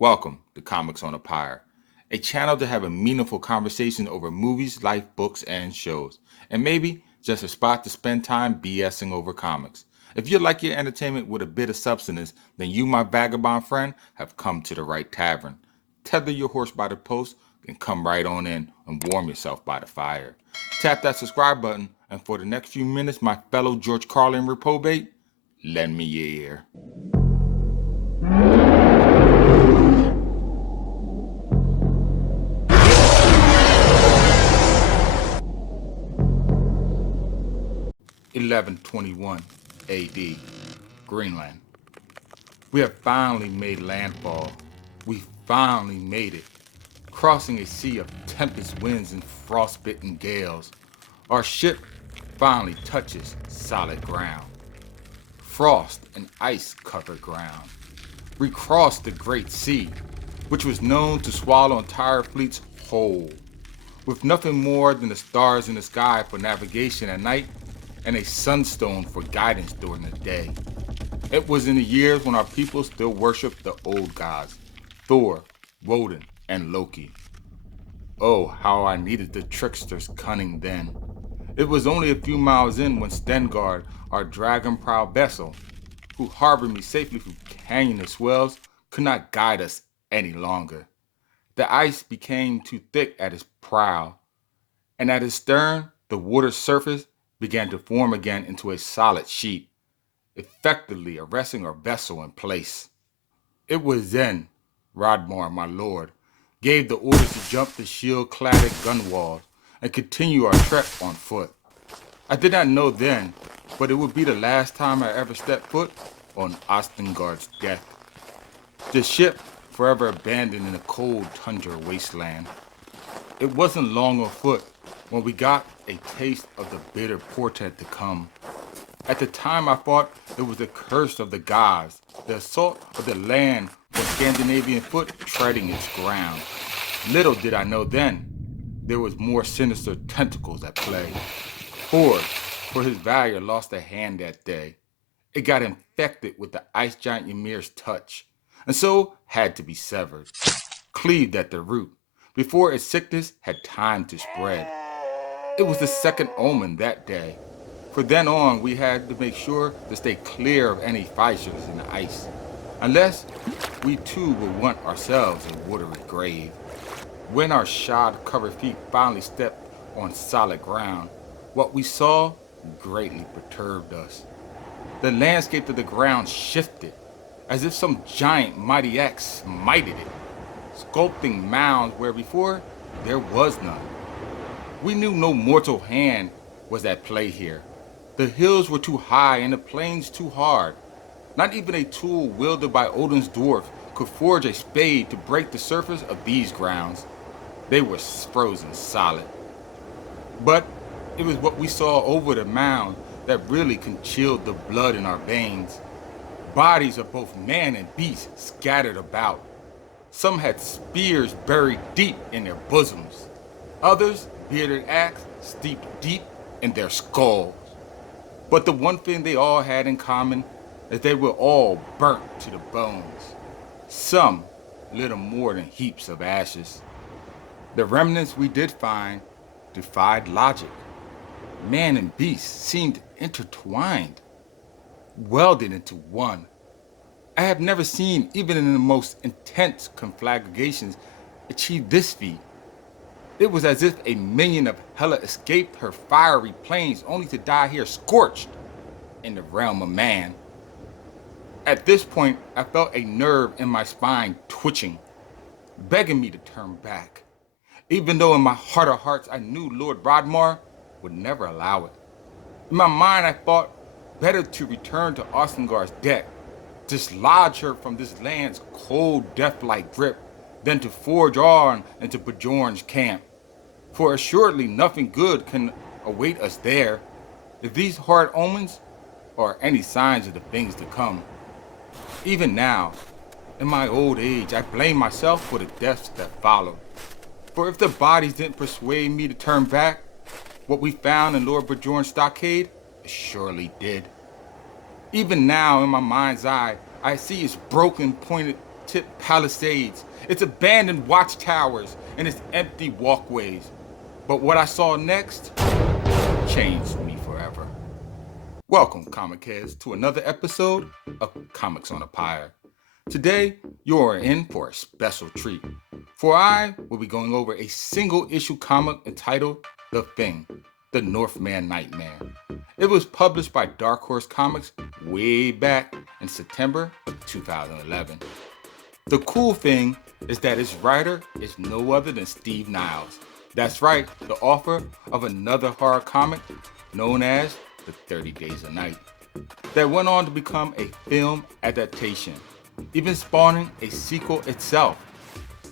Welcome to Comics on a Pyre, a channel to have a meaningful conversation over movies, life, books, and shows, and maybe just a spot to spend time BSing over comics. If you like your entertainment with a bit of substance, then you, my vagabond friend, have come to the right tavern. Tether your horse by the post and come right on in and warm yourself by the fire. Tap that subscribe button, and for the next few minutes, my fellow George Carlin reprobate, lend me your ear. (1121 AD), Greenland. We have finally made landfall. We finally made it. Crossing a sea of tempest winds and frostbitten gales, our ship finally touches solid ground. Frost and ice covered ground. We crossed the Great Sea, which was known to swallow entire fleets whole, with nothing more than the stars in the sky for navigation at night and a sunstone for guidance during the day. It was in the years when our people still worshipped the old gods, Thor, Woden, and Loki. Oh, how I needed the trickster's cunning then. It was only a few miles in when Stengard, our dragon-prowed vessel, who harbored me safely through canyon and swells, could not guide us any longer. The ice became too thick at his prow, and at his stern, the water's surface began to form again into a solid sheet, effectively arresting our vessel in place. It was then Rodmar, my lord, gave the orders to jump the shield-cladded gunwales and continue our trek on foot. I did not know then, but it would be the last time I ever stepped foot on Ostengard's deck. The ship forever abandoned in a cold tundra wasteland. It wasn't long on foot when we got a taste of the bitter portent to come. At the time I thought it was the curse of the gods, the assault of the land for Scandinavian foot treading its ground. Little did I know then, there was more sinister tentacles at play. Ford, for his valor, lost a hand that day. It got infected with the ice giant Ymir's touch, and so had to be severed, cleaved at the root, before its sickness had time to spread. It was the second omen that day. From then on, we had to make sure to stay clear of any fissures in the ice, unless we too would want ourselves a watery grave. When our shod-covered feet finally stepped on solid ground, what we saw greatly perturbed us. The landscape of the ground shifted, as if some giant mighty axe smited it, sculpting mounds where before there was none. We knew no mortal hand was at play here. The hills were too high and the plains too hard. Not even a tool wielded by Odin's dwarf could forge a spade to break the surface of these grounds. They were frozen solid. But it was what we saw over the mound that really congealed the blood in our veins. Bodies of both man and beast scattered about. Some had spears buried deep in their bosoms. Others, bearded axe steeped deep in their skulls. But the one thing they all had in common is they were all burnt to the bones. Some little more than heaps of ashes. The remnants we did find defied logic. Man and beast seemed intertwined, welded into one. I have never seen, even in the most intense conflagrations, achieve this feat. It was as if a minion of Hela escaped her fiery plains only to die here scorched in the realm of man. At this point, I felt a nerve in my spine twitching, begging me to turn back, even though in my heart of hearts I knew Lord Rodmar would never allow it. In my mind, I thought better to return to Ostengard's deck, dislodge her from this land's cold, death-like grip, than to forge on into Bjorn's camp. For assuredly nothing good can await us there, if these hard omens are any signs of the things to come. Even now, in my old age, I blame myself for the deaths that followed. For if the bodies didn't persuade me to turn back, what we found in Lord Bjorn's stockade surely did. Even now, in my mind's eye, I see its broken, pointed roof-tipped palisades, its abandoned watchtowers, and its empty walkways. But what I saw next changed me forever. Welcome, comic heads, to another episode of Comics on a Pyre. Today, you are in for a special treat, for I will be going over a single-issue comic entitled The Thing, the Northman Nightmare. It was published by Dark Horse Comics way back in September of 2011. The cool thing is that its writer is no other than Steve Niles. That's right, the author of another horror comic known as The 30 Days a Night, that went on to become a film adaptation, even spawning a sequel itself.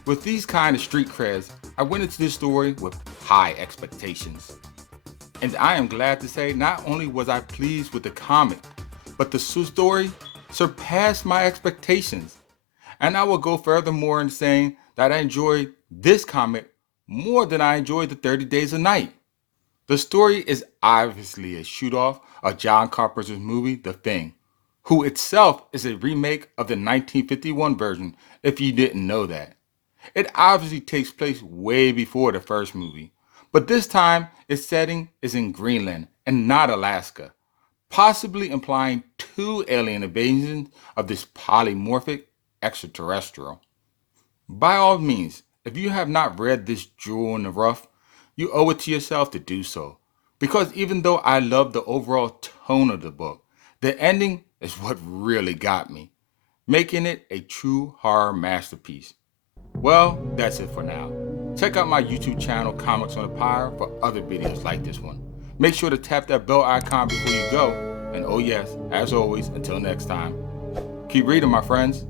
With these kind of street creds, I went into this story with high expectations. And I am glad to say not only was I pleased with the comic, but the story surpassed my expectations. And I will go furthermore in saying that I enjoyed this comic more than I enjoyed The 30 Days a Night. The story is obviously a shoot-off of John Carpenter's movie The Thing, who itself is a remake of the 1951 version, if you didn't know that. It obviously takes place way before the first movie, but this time its setting is in Greenland and not Alaska, possibly implying two alien invasions of this polymorphic extraterrestrial. By all means, if you have not read this jewel in the rough, you owe it to yourself to do so, because even though I love the overall tone of the book, the ending is what really got me, making it a true horror masterpiece. Well, that's it for now. Check out my YouTube channel, Comics on a Pyre, for other videos like this one. Make sure to tap that bell icon before you go. And oh yes, as always, until next time, keep reading, my friends.